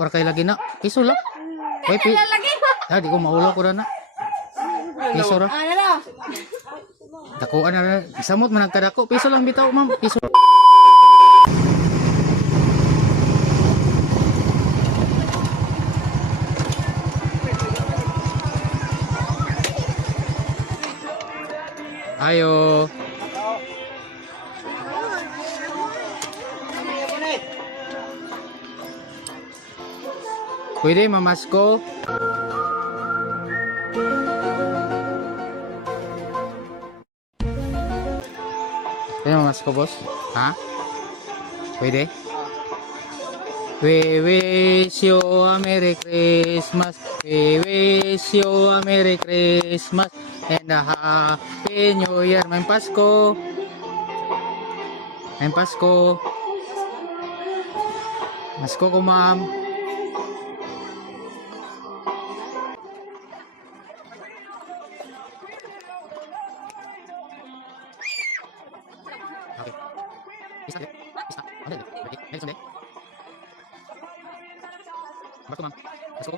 Or kay lagi na. Piso lang. Oy, Lagi. di ko maulo ko na. Piso ra. Ano na? Dakuan na. Samot man nagkadako. Piso lang bitaw, ma'am. Piso. Ayo. Pwede mamasko. Pwede mamasko, boss? Ha? Pwede? We wish you a Merry Christmas. We wish you a Merry Christmas and a Happy New Year. May Pasko. May Pasko. Pasko ko, ma'am. Okay. Isa. Ano yun? Okay. Next one, Pasko, ma'am. Pasko.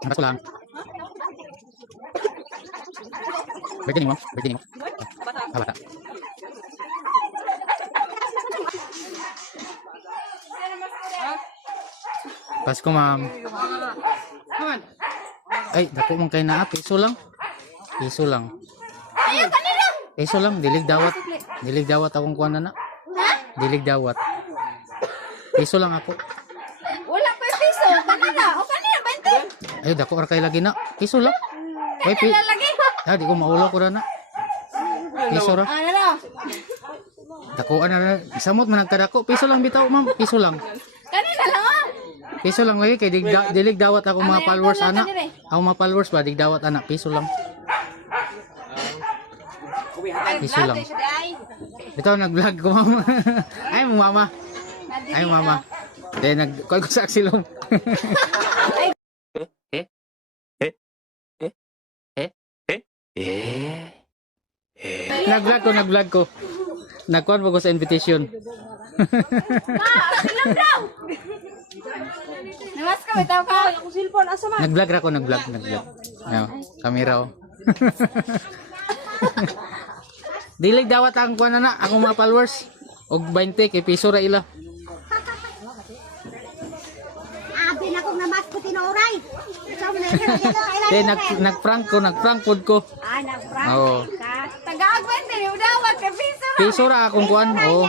Pasko lang. Birthday mo? Birthday mo? Bata. Pasko, ma'am. Ay, dako man kay naa. Piso lang. Piso lang. Ayaw, kanina. Piso lang. Dilig dawat. Dilig dawat akong kuha na. Ha? Dilig dawat. Piso lang ako. Wala pa yung piso. Kanina. O kanina, 20. Ay, dako kay lagi na. Piso lang. Oy, Lagi. di ko maulo ko na. Piso ra. Ano na? Dakuan na. Samot man nagkadako. Piso lang bitaw, ma'am. Piso lang. Kanina lang ah. Piso lang lagi kay dilig dawat ako mga Ano, followers yan, ana. kanina eh. Ako mga followers ba dig dawat ana. Piso lang. Piso lang. Bitaw nag-vlog ko, mama. Ay mo mama. Ay mo mama. Then nag-call ko sa aksilong. Nag-vlog ko. Nag-call ko sa invitation. Silang daw. Namas ka, bitaw ka. Yung cellphone, asa man? Nag-vlog ako, nag-vlog. Ayo, kamera oh. Dilig dawat ang kuan na akong mga followers. Og 20 kay piso ra ila. Abi na kong namas ko tinuray. Then nag-prank food ko. Ah, nag-prank. Oo. Taga-agwente, yung dawat, kay piso ra. Piso ra akong kuan. Oo.